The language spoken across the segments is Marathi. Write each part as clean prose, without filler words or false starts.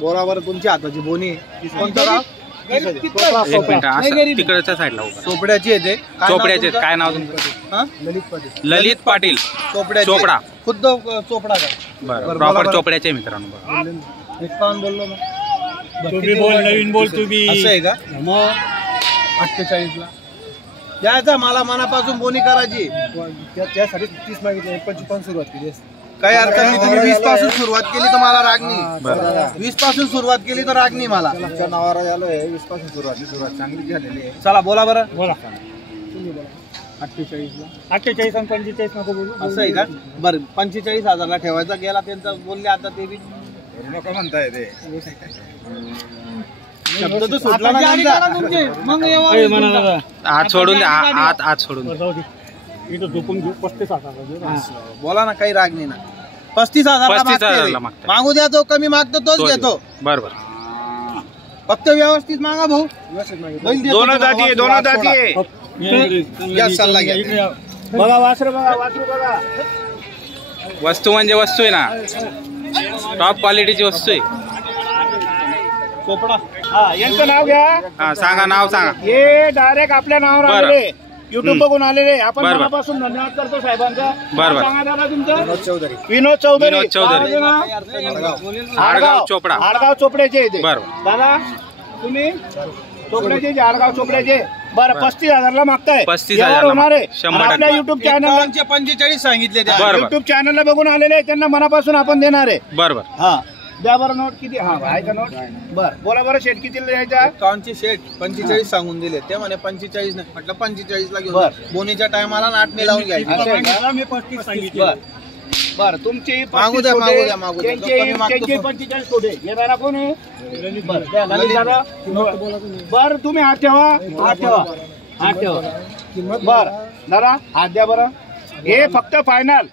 बोला बरं तुमच्या हाताची बोनी कोणतं गाव? तिकडच्या साईडला चोपड्याची येते. चोपड्याचे काय नाव तुमचं? ललित पाटील. ललित पाटील चोपडा. खुद्द चोपडा का? बरं प्रॉपर चोपड्याचे मित्रांनो. 51 बोललो ना. तुम्ही बोल, नवीन बोल तुम्ही. असं आहे का? मग 48 ला द्यायचा. मला मनापासून बोनी करायची. त्यासाठी 30 मागितले. 25 सुरुवात केली. काही अर्थ नाही. तुम्ही 20 पासून सुरुवात केली तर मला राग नाही. 20 पासून सुरुवात केली तर राग नाही मला. नावारा झालो 20 पासून सुरुवात चांगली झालेली आहे. चला बोला बरं. बोला. 48 ला 48 आणि 45 नको बोलू. असं आहे का? बरं 45,000 ला ठेवायचा गेला त्यांचं बोलले. आता ते बी नको म्हणताय ते शब्द तर सुटला ना मग. आत सोडून द्या. आत सोडून द्या. इथं झोपून घेऊ. 35,000 बोला ना. काही राग नाही ना. 35,000 मागू द्या. जो कमी मागतो तोच घेतो. बरोबर. फक्त व्यवस्थित मागा भाऊ. दोन जाती सल्ला घ्या. बघा वासरू बघा. वासरू बघा. वस्तू म्हणजे वस्तू आहे ना. टॉप क्वालिटीची वस्तू आहे. चोपडा. यांचं नाव घ्या. हा सांगा. नाव सांगा. हे डायरेक्ट आपल्या नावावर आलेले. युट्यूब बघून आलेले. आपण बरोबर. मनापासून धन्यवाद करतो साहेबांचा. बरोबर. सांगा दादा तुमचं. विनोद चौधरी. विनोद चौधरी. आडगाव चोपडा. आडगाव चोपड्याचे येते. बरोबर. दादा तुम्ही चोपड्याचे. आडगाव चोपड्याचे. बरं 35,000 ला मागताय. 35,000 होणार आहे. 100% आपल्या युट्यूब चॅनल 45 सांगितले. बरोबर. युट्यूब चॅनलला बघून आलेले आहे. त्यांना मनापासून आपण देणार आहे. बरोबर. हा द्या बरं नोट. किती? हा आहे का नोट? बरं बोला बरं. शेट कितीला द्यायचा? काउंटचे शेट 45 सांगून दिले. ते म्हणे 45 नाही. म्हटलं 45 ला घेऊन. बोनीच्या टायमाला नाटने लावून घ्यायची. मी 35 सांगितलं. बरं तुमची मागू द्या. 45 कोटे येणारा कोण आहे? बरं द्या ललित दादा. बरं तुम्ही हात ठेवा. हात ठेवा. बरं दादा हात द्या बरं. हे फक्त फायनल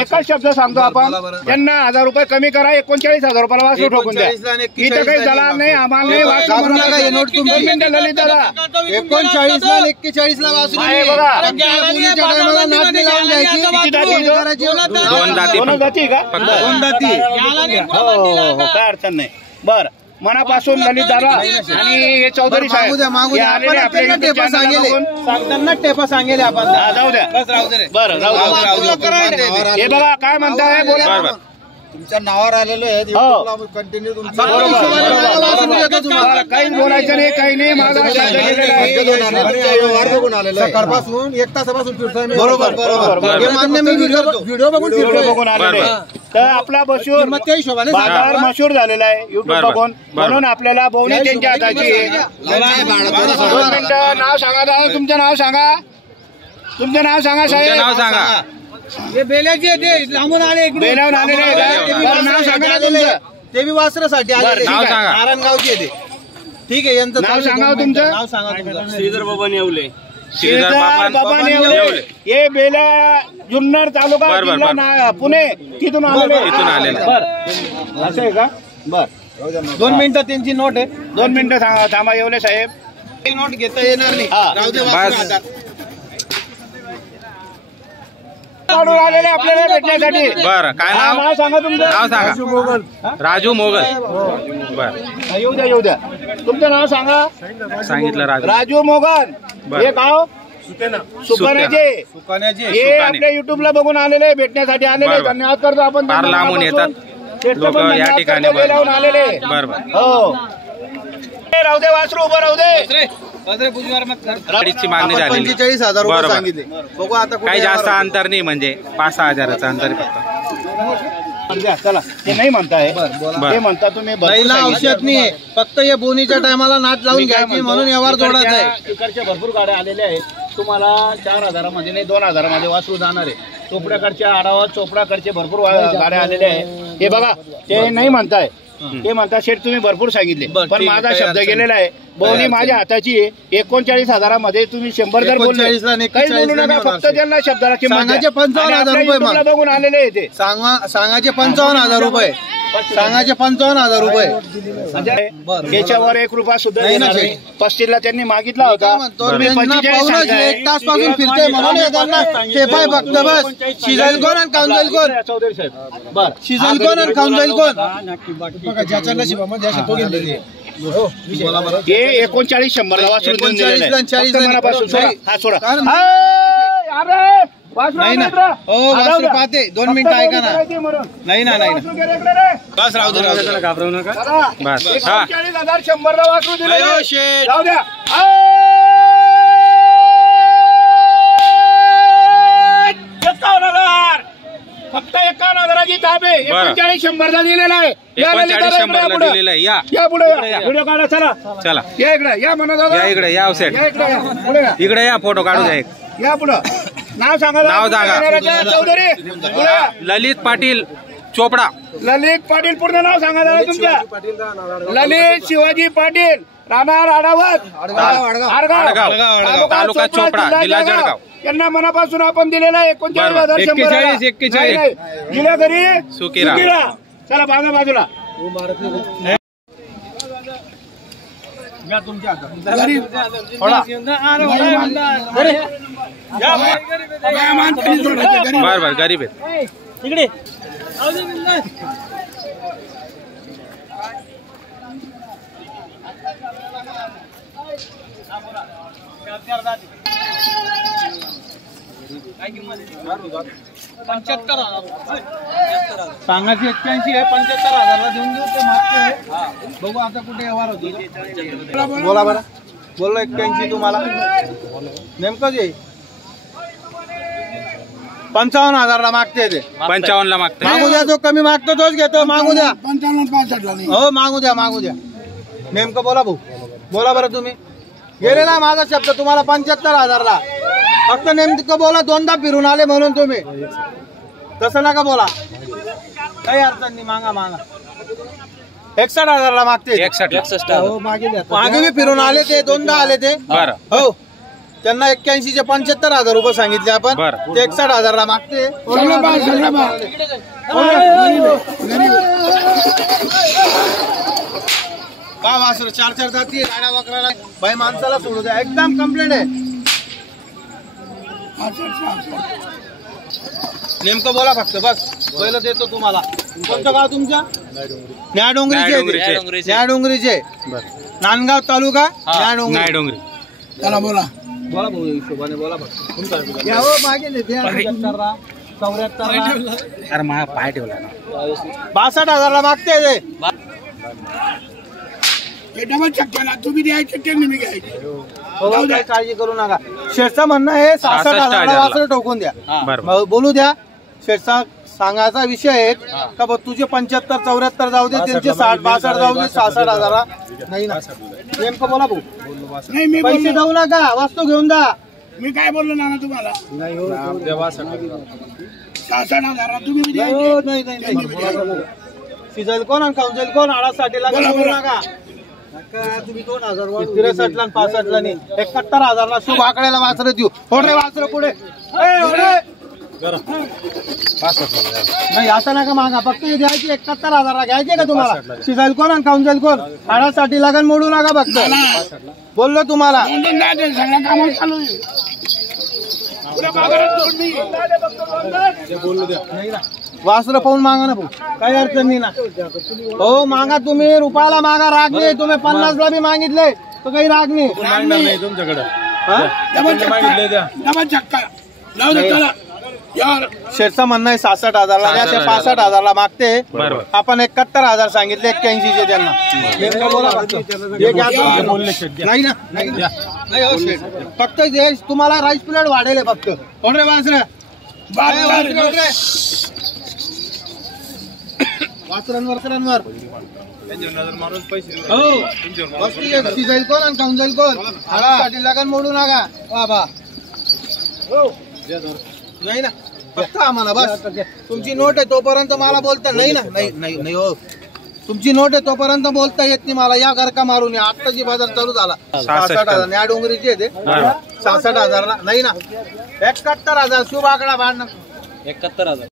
एकच शब्द सांगतो आपण. त्यांना 1000 रुपये कमी करा. 39,000 रुपयाला वासरू ठोकून द्या. इथं काही दलाल नाही. आम्हाला नाही. ललित दादा 39 ला 41 ला वासरू आहे बघा. दोन जाती का? दोन जाती. हो काय अडचण नाही. बरं मनापासून ललित दादा आणि हे चौधरी साहेब सांगताना टेपा सांगेल आपण. जाऊ द्या. बरं राहू द्या. हे बघा काय म्हणताय. बोला. तुमच्या नावावर आलेलो आहे. कंटिन्यू काही बोलायचं नाही. काही नाही. माझा सकाळपासून 1 तासापासून फिरतोय. बरोबर व्हिडिओ बघून आलेले. तर आपला मशहूर बाजार मशहूर झालेला आहे युट्यूब बघून. म्हणून आपल्याला बोवणी त्यांच्या हाताची. 2 मिनिटं. नाव सांगा दादा. तुमचं नाव सांगा. तुमचं नाव सांगा साहेब. नाव सांगा. हे बेल्याचे लांबून आले. बेलावून आलेले आहे. नाव सांगा तुमचं. ते बी वासरासाठी आले. नाव सांगा. नारायणगावचे ते. ठीक आहे. यांचं नाव सांगा तुमचं. नाव सांगा तुमचं. श्रीधर बाबा नेवले. श्रीधर बाबा नेवले. हे बेला जुन्नर तालुका जिल्हा पुणे तिथून आलेले. असं आहे का? बर 2 मिनिटं त्यांची नोट आहे. 2 मिनिटं सांगा. थांबा येवले साहेब. नोट घेता येणार नाही. राहू दे. आलेले आपल्याला भेटण्यासाठी. बरं काय नाव सांगा तुमचं. नाव सांगा. राजू मोगल. बरं येऊ द्या. तुमचं नाव सांगा. सांगितलं. राजू मोगल. हे गाव सुकाण्याचे. हे आपल्या युट्यूबला बघून आलेले. भेटण्यासाठी आलेले. धन्यवाद करतो आपण. फार लांबून येतात लोक या ठिकाणी. आलेले. बरोबर. हो राहू दे. वासरू उभं राहू दे. गाडीची मागणी झाली. 45,000 रुपये सांगितले. बघू आता काही जास्त अंतर नाही. म्हणजे 5-6 हजाराचं अंतर फक्त. चला ते नाही म्हणताय. ते म्हणता तुम्ही बैला औषध नाही. फक्त या बोनीच्या टायमाला नाट लावून घ्यायची म्हणून व्यवहार जोडायचा आहे. तिकडच्या भरपूर गाड्या आलेल्या आहेत. तुम्हाला 4,000 मध्ये नाही 2,000 मध्ये वासरू जाणार आहे. चोपड्याकडच्या आडावा चोपडाकडचे भरपूर गाड्या आलेल्या आहेत. हे बघा ते नाही म्हणताय. ते म्हणता शेठ तुम्ही भरपूर सांगितले. पण माझा शब्द गेलेला आहे. बोली माझ्या हाताची आहे. 39,000 तुम्ही 100 जर बोलले 39 ला आणि काही बोलू 41 ला नका, नाही फक्त होणार. त्यांना शब्दाला किंमत सांगायचे द्या. 55,000 आणि रुपये आपल्या मग. YouTubeला बघून आलेले आहे ते. सांगायचे 55,000 रुपये. सांगायचे 55,000 रुपये. बरं. त्याच्यावर 1 रुपया सुद्धा नाही ना, देणार नाही. 35 ला त्यांनी मागितला मी होता. काय म्हणतो, तुम्ही त्यांना 45 पाहूनच सांगाय. एक तास पासून फिरते म्हणून हे त्यांना ते पाय फक्त बस शिजायला कोण आणि खाऊन जाईल कोण, चौधरी साहेब बर शिजायला कोण आणि खाऊन जाईल कोण. बोला बरं. हे 39 100 ला वासरू देऊन दिलेलं आहे. 39 फक्त मनापासून सोडा. हा सोडा. कारण- अरे वासरू नाही ना. आणलं रे. हो, हा, वासरू जाऊ द्या. पाहते. 2 फक्त मिनिटं ऐका बोली ना. करायची म्हणून. नाही ना, नाही ना. वासरू गेले इकडे रे. बस राहू दे, राहू दे. घाबरू नका. चला. बस. हा. 39,100 ला वासरू दिलेलं नाही हो, आहे. शेठ. जाऊ द्या. फक्त 51,000ची ताब आहे. बरं. 39,100 ला दिलेला आहे. या 39,100 ला पुढे. दिलेलं आहे. या या पुढे इकडे या. व्हिडिओ काढा चला. चला या इकडे या म्हणा दादा. या इकडे या सेट या इकडे या. पुढे या. इकडे या फोटो काढू द्या एक. या पुढं नाव सांगा नाव सांगा. चौधरी पुढे या. ललित पाटील चोपडा. ललित पाटील पूर्ण नाव सांगा दादा तुमच्या. ललित शिवाजी पाटील राहणार आडावत आडगाव. तालुका चोपडा, जिल्हा जळगाव. त्यांना मनापासून आपण दिलेला आहे 39,100. 41. दिल्या घरी सुकिरा. चला बाजू बाजूला. बर बर गरीब आहेत. सांगायची 81 आहे, 75,000 ला देऊन देऊ ते मागते. बघू आता कुठे व्यवहार होतो. बोला बरं. बोललो 81 तुम्हाला नेमकं जे 55,000 ला मागते ते. 55 ला मागते. मागू द्या, जो कमी मागतो तोच घेतो. मागू द्या. हो मागू द्या, मागू द्या. नेमकं बोला भाऊ. बोला बरं तुम्ही. गेलेला माझा शब्द तुम्हाला 75,000 ला. फक्त नेमकं बोला. 2दा फिरून आले म्हणून तुम्ही तसं नका बोला. काही अडचण नाही. मागा मागा. 61,000 ला मागते. 61. हो, मागे बी फिरून आले ते. 2दा आले ते. बरं. हो त्यांना 81 चे 75,000 रुपये सांगितले आपण. बरं. ते 61,000 ला मागते. पा वासर 4 जाती गाड्या वकराला बाई माणसाला सोडू द्या. एकदम कंप्लेंट आहे. नेमकं बोला फक्त बस. पहिलं देतो तुम्हाला. कोणतं गाव तुमचं? न्याडोंगरीचे. न्याडोंगरीचे. नांदगाव तालुका नाही न्याडोंगरी. डोंगरी. बोला भाऊ. हिशोबाने बोला फक्त. या हो मागे नेते. 74 74 अरे माझा पाय ठेवला ना. 62,000 ला मागते ते. डबल चक्क्याला तुम्ही द्यायचे ते मी घ्यायचे. हो, काही काळजी करू नका. शेठचं म्हणणं आहे 66,000 ला वासरं ठोकून द्या. बरं. मग बोलू द्या. शेठचा सांगायचा विषय आहे का बघ तुझे 75 74 जाऊ दे, त्यांचे 60 62 जाऊ दे. 66,000 नाही ना. नेमकं बोला भाऊ. नाही मी पैसे देऊ नका. वास्तू घेऊन जा. मी काय बोललो नाना तुम्हाला. नाही हो. 66,000 तुम्ही द्यायचे. हो, नाही नाही नाही. शिजायला कोण आणि खाऊन जाईल कोण. 68 ला बोलू नका. तुम्ही 2,000 63 ला 65 ला नाही. 71,000 ला शुभ आकड्याला वासरं देऊ. थोडे वासरं पुढे. नाही असं नका मागा. फक्त हे द्यायची 71,000 ला घ्यायचे का तुम्हाला. शिजायला कोण आणि खाऊन जाईल कोण. 68 लागण मोडू नका फक्त. बोललो तुम्हाला. सगळ्या कामात चालू आहे. पुऱ्या बाजारात जोड नाही. नाही ना. वासरं पाहून मागा ना भाऊ. काही अडचण नाही ना. हो मागा तुम्ही. रुपयाला मागा. राग नाही. तुम्ही 50 ला बी मागितले तर काही राग नाही. डबल चक्का जाऊ दे चला. यार शेठचं म्हणणं आहे 66,000 ला द्या. ते 65,000 ला मागते. बरोबर. आपण 71,000 सांगितले. 81 चे त्यांना. नेमकं बोला फक्त. हे घ्या तुम्ही. नाही ना. नाही हो शेठ. फक्त जे तुम्हाला राईस प्लेट वाढेल फक्त. कोण रे वासरं. वासरांवर हो वस्तू जाईल कोण आणि खाऊन जाईल कोण. साठी लागण मोडू नका. बाबा नाही ना. फक्त आम्हाला बस तुमची नोट आहे तोपर्यंत मला बोलता. नाही ना. नाही नाही नाही हो. तुमची नोट आहे तोपर्यंत बोलता येत नाही मला. या घर का मारून या. आत्ताची बाजार चालू झाला 66,000. या डोंगरीची आहे ते बरोबर. 66,000 नाही ना. 71,000 शुभ आकडा भांडण 71,000.